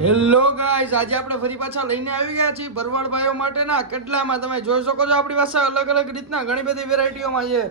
Hello guys આજે આપણે ફરી પાછા લઈને આવી ગયા છીએ ભરવાડ ભાઈઓ માટેના. કેટલામાં તમે જોઈ શકો છો આપણી પાસે અલગ અલગ રીતના ઘણી બધી વેરાયટીઓમાં છે.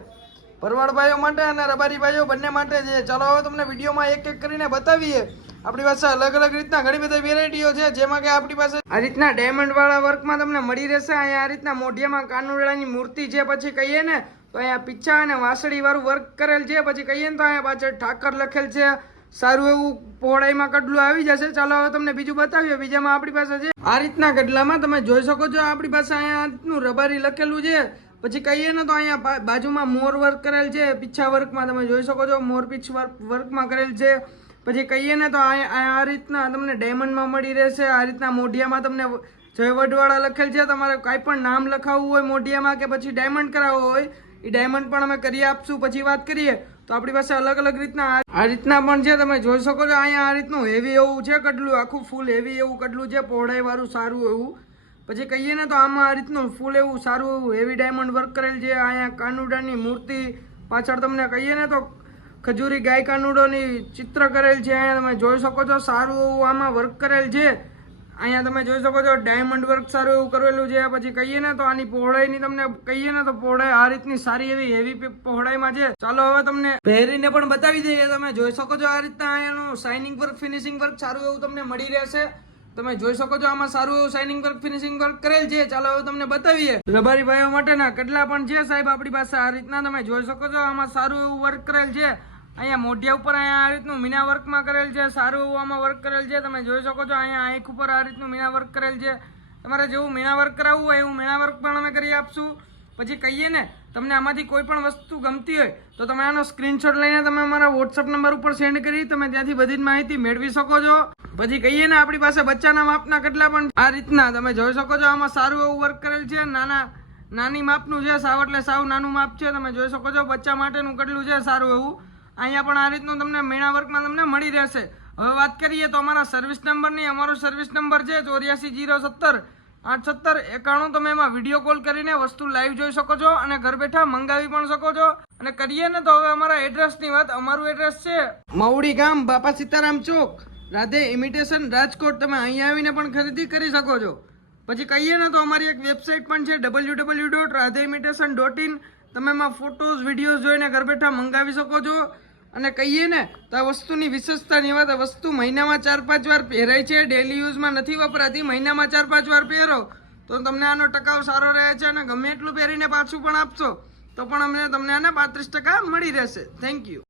ભરવાડ ભાઈઓ માટે અને રબારી ભાઈઓ બંને માટે છે. ચાલો હવે તમને વિડીયોમાં એક એક કરીને બતાવીએ. આપણી પાસે અલગ અલગ રીતના ઘણી બધી વેરાયટીઓ છે, જેમાં કે આપણી પાસે આ રીતના ડાયમંડવાળા વર્કમાં તમને મળી રહેશે. અહીંયા આ રીતના મોઢિયામાં કાનુડાની મૂર્તિ છે, પછી કહીએ ને, તો અહીંયા પીછા અને વાસળીવાળું વર્ક કરેલ છે, પછી કહીએ ને તો અહીંયા પાછળ ઠાકર લખેલ છે. સારું એવું પહોળાઈમાં કડલું આવી જશે. ચાલો હવે તમને બીજું બતાવીએ. બીજામાં આપણી પાસે છે આ રીતના કડલામાં તમે જોઈ શકો છો, આપણી પાસે અહીંયા રીતનું રબારી લખેલું છે. પછી કહીએ ને તો અહીંયા બાજુમાં મોર વર્ક કરેલ છે. પીછા વર્કમાં તમે જોઈ શકો છો, મોર પીછ વર્કમાં કરેલ છે. પછી કહીએ ને તો આ રીતના તમને ડાયમંડમાં મળી રહેશે. આ રીતના મોઢિયામાં તમને જય વડવાળા લખેલ છે. તમારે કાંઈ પણ નામ લખાવવું હોય મોઢિયામાં કે પછી ડાયમંડ કરાવવો હોય, એ ડાયમંડ પણ અમે કરી આપશું. પછી વાત કરીએ તો આપણી પાસે અલગ અલગ રીતના આ- રીતના પણ છે, તમે જોઈ શકો છો, અહીંયા આ રીતનું હેવી એવું છે કડલું, આખું ફૂલ હેવી એવું કડલું છે પહોળાઈ વાળું સારું એવું. પછી કહીએ ને તો આમાં આ રીતનું ફૂલ એવું સારું એવું હેવી ડાયમંડ વર્ક કરેલ છે, અહીંયા કાનુડાની મૂર્તિ પાછળ તમને કહીએ ને તો ખજૂરી ગાય કાનુડોની ચિત્ર કરેલ છે, અહીંયા તમે જોઈ શકો છો, સારું એવું આમાં વર્ક કરેલ છે. અહીંયા તમે જોઈ શકો છો ડાયમંડ વર્ક સારું એવું કરેલું છે. પછી કહીએ ને તો આની પહોળાઈની તમને, કહીએ ને તો પહોળાઈ આ રીતની સારી એવી હેવી પહોળાઈમાં છે. ચાલો હવે તમને પહેરીને પણ બતાવી દઈએ. તમે જોઈ શકો છો આ રીતના અહીંયાનું શાઇનિંગ વર્ક ફિનિશિંગ વર્ક સારું એવું તમને મળી રહેશે. તમે જોઈ શકો છો આમાં સારું એવું શાઇનિંગ વર્ક ફિનિશિંગ વર્ક કરેલ છે. ચાલો હવે તમને બતાવીએ. રબારી ભાઈઓ માટેના કેટલા પણ છે સાહેબ આપણી પાસે. આ રીતના તમે જોઈ શકો છો આમાં સારું એવું વર્ક કરેલ છે. અહીંયા મોઢિયા ઉપર અહીંયા આ રીતનું મીના વર્કમાં કરેલ છે, સારું એવું આમાં વર્ક કરેલ છે. તમે જોઈ શકો છો અહીંયા આંખ ઉપર આ રીતનું મીના વર્ક કરેલ છે. તમારે જેવું મીના વર્ક કરાવવું હોય એવું મીના વર્ક પણ અમે કરી આપશું. પછી કહીએ ને, તમને આમાંથી કોઈ પણ વસ્તુ ગમતી હોય, તો તમે આનો સ્ક્રીનશોટ લઈને તમે અમારા વોટ્સઅપ નંબર ઉપર સેન્ડ કરી, તમે ત્યાંથી બધી જ માહિતી મેળવી શકો છો. પછી કહીએ ને, આપણી પાસે બચ્ચાના માપના કેટલા પણ આ રીતના, તમે જોઈ શકો છો આમાં સારું એવું વર્ક કરેલ છે. નાના, નાની માપનું છે સાવ, એટલે સાવ નાનું માપ છે. તમે જોઈ શકો છો બચ્ચા માટેનું કેટલું છે સારું એવું. અહીંયા પણ આ રીતનું તમને મીણા વર્કમાં તમને મળી રહેશે. હવે વાત કરીએ તો અમારા સર્વિસ નંબરની અમારો સર્વિસ નંબર છે ચોર્યાસી જીરો સત્તર, આઠ સત્તર, એકાણું. તમે એમાં વીડિયો કોલ કરીને વસ્તુ લાઈવ જોઈ શકો છો અને ઘર બેઠા મંગાવી પણ શકો છો. અને કરીએ ને તો હવે અમારા એડ્રેસની વાત. અમારું એડ્રેસ છે મવડી ગામ, બાપા સીતારામ ચોક. રાધે ઇમિટેશન રાજકોટ. તમે અહીંયા આવીને પણ ખરીદી કરી શકો છો. પછી કહીએ ને તો અમારી એક વેબસાઇટ પણ છે W W dot Radhe imitation dot in તમે એમાં ફોટોઝ વિડીયોઝ જોઈને ઘર બેઠા મંગાવી શકો છો. અને કહીએ ને, તો આ વસ્તુની વિશેષતાની વાત વસ્તુ મહિનામાં ચાર પાંચ વાર પહેરાય છે ડેલી યુઝમાં નથી વપરાતી, મહિનામાં ચાર પાંચ વાર પહેરો, તો તમને આનો ટકાવ સારો રહે છે અને ગમે એટલું પહેરીને પાછું પણ આપશો, તો પણ અમને તમને આને પાંત્રીસ ટકા મળી રહેશે. Thank you